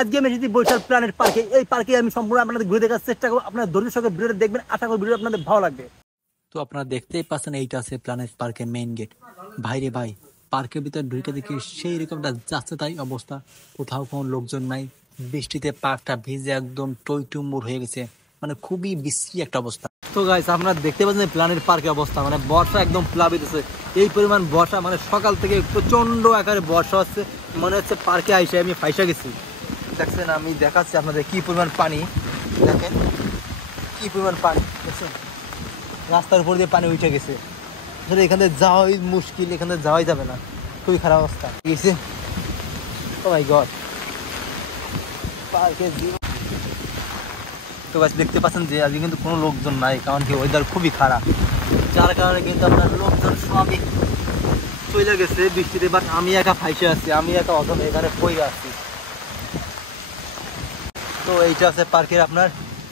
আজকে আমি এসেছি বরিশাল প্ল্যানেট পার্কে। এই পার্কে আমি সম্পূর্ণ আপনাদের ঘুরে দেখার চেষ্টা করবো। আপনার ধৈর্যের সঙ্গে ভিডিওটা দেখবেন, আশা করি ভিডিও আপনাদের ভালো লাগবে। তো আপনারা দেখতেই পাচ্ছেন এইটা আছে প্ল্যানেট পার্কের মেইন গেট। ভাইরে ভাই, পার্কের ভিতরে ঢুকে দেখি সেই রকমটা যাচ্ছে তাই অবস্থা, কোথাও কোনো লোকজন নাই। বৃষ্টিতে পার্কটা ভিজে একদম টইটুম্বুর হয়ে গেছে, মানে খুবই বিশ্রী একটা অবস্থা। তো গাইস, আপনারা দেখতে পাচ্ছেন প্ল্যানেট পার্কের অবস্থা, মানে বর্ষা একদম প্লাবিত আছে। এই পরিমাণ বর্ষা, মানে সকাল থেকে প্রচন্ড আকারে বর্ষা হচ্ছে, মনে হচ্ছে পার্কে আইসে আমি ফাইসা গেছি। দেখছেন, আমি দেখাচ্ছি আপনাদের কি পরিমাণ পানি। দেখেন কি পরিমাণ পানি, দেখছেন রাস্তার উপর দিয়ে পানি উঠে গেছে। আসলে এখানে যাওয়াই মুশকিল, এখানে যাওয়াই যাবে না, খুবই খারাপ অবস্থা গেছে। ও মাই গড, পার্কে তো গাছ দেখতে পাচ্ছেন যে আজকে কিন্তু কোনো লোকজন নাই, কারণ কি ওয়েদার খুবই খারাপ, যার কারণে কিন্তু আপনার লোকজন সবই চলে গেছে বৃষ্টিতে। বাট আমি একা ফাইসে আছি, আমি একা অথবা এখানে পইরা আছি। তো এইটা আছে পার্কের আপনার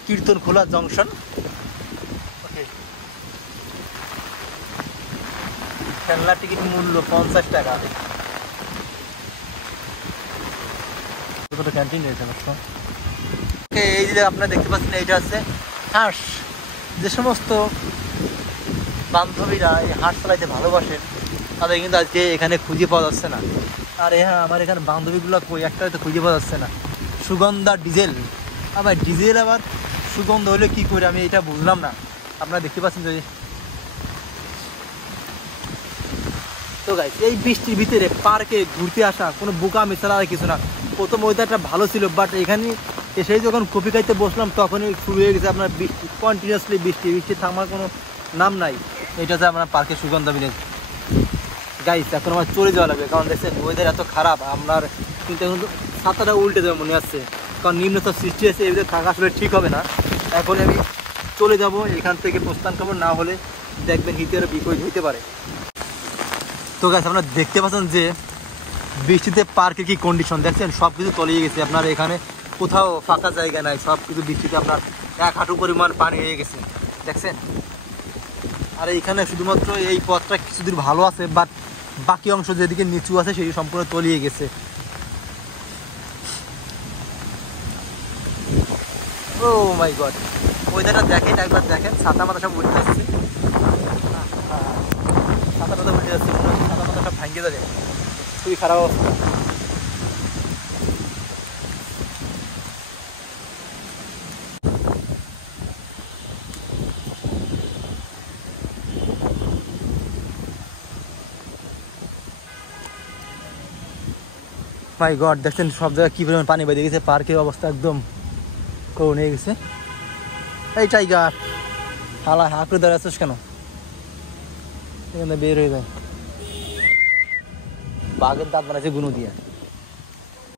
কীর্তনখোলা জংশন। ওকে, খেলনা টিকিট মূল্য 50 টাকা। ক্যান্টিন রয়েছে। এই যে আপনারা দেখতে পাচ্ছেন, এইটা আছে হাঁস। যে সমস্ত বান্ধবীরা এই হাঁস চালাইতে ভালোবাসেন তাদের কিন্তু আজকে এখানে খুঁজে পাওয়া যাচ্ছে না। আর হ্যাঁ, আমার এখানে বান্ধবীগুলো কই, একটা তো খুঁজে পাওয়া যাচ্ছে না। সুগন্ধা ডিজেল, আবার ডিজেল আবার সুগন্ধ হলে কি করে, আমি এটা বুঝলাম না। আপনারা দেখতে পাচ্ছেন যদি। তো গাইস, এই বৃষ্টির ভিতরে পার্কে ঘুরতে আসা কোনো বোকামি ছাড়া আর কিছু না। প্রথম ওয়েদারটা ভালো ছিল, বাট এখানে এসেই যখন কফি খাইতে বসলাম তখনই শুরু হয়ে গেছে আপনার বৃষ্টি, কন্টিনিউয়াসলি বৃষ্টি থামার কোনো নাম নাই। এটা হচ্ছে আপনার পার্কের সুগন্ধা ভিলেজ। গাইস, এখন আমার চলে যাওয়া লাগবে, কারণ দেখছেন ওয়েদার এত খারাপ। আপনার কিন্তু এখন ছাতাটা উল্টে যাবে মনে হচ্ছে, কারণ নিম্নচাপ সৃষ্টি হয়েছে, এই ভিতরে থাকা আসলে ঠিক হবে না। এখন আমি চলে যাব এখান থেকে, প্রস্থান করবো, না হলে দেখবেন হিতের বিপরীত হইতে পারে। তো গাইস, আপনারা দেখতে পাচ্ছেন যে বৃষ্টিতে পার্কের কি কন্ডিশন দেখছেন, সব কিছু তলিয়ে গেছে। আপনার এখানে কোথাও ফাঁকা জায়গা নাই, সব কিছু বৃষ্টিতে আপনার 1 হাঁটু পরিমাণ পানি হয়ে গেছে, দেখছেন। আর এইখানে শুধুমাত্র এই পথটা কিছুদিন ভালো আছে, বাট বাকি অংশ যেদিকে নিচু আছে সেটি সম্পূর্ণ তলিয়ে গেছে। ও মাই গড, ওয়েদারটা দেখেন একবার, দেখেন ছাতা মাথা সব উঠে যাচ্ছে, ছাতা মাথা উঠে যাচ্ছে, মনে হচ্ছে ছাতা মাথা সব ভাঙিয়ে যাবে, খুবই খারাপ অবস্থা। মাই গড, দেখছেন সব জায়গায় কি পরিমাণ পানি বেঁধে গেছে, পার্কের অবস্থা একদম করুণ হয়ে গেছে। এই টাইগার, হালা হাঁকড়ে দাঁড়াচ্ছিস কেন, এখানে বের হয়ে যায়। বাঘের দাঁত বানাচ্ছে গুনো দিয়ে।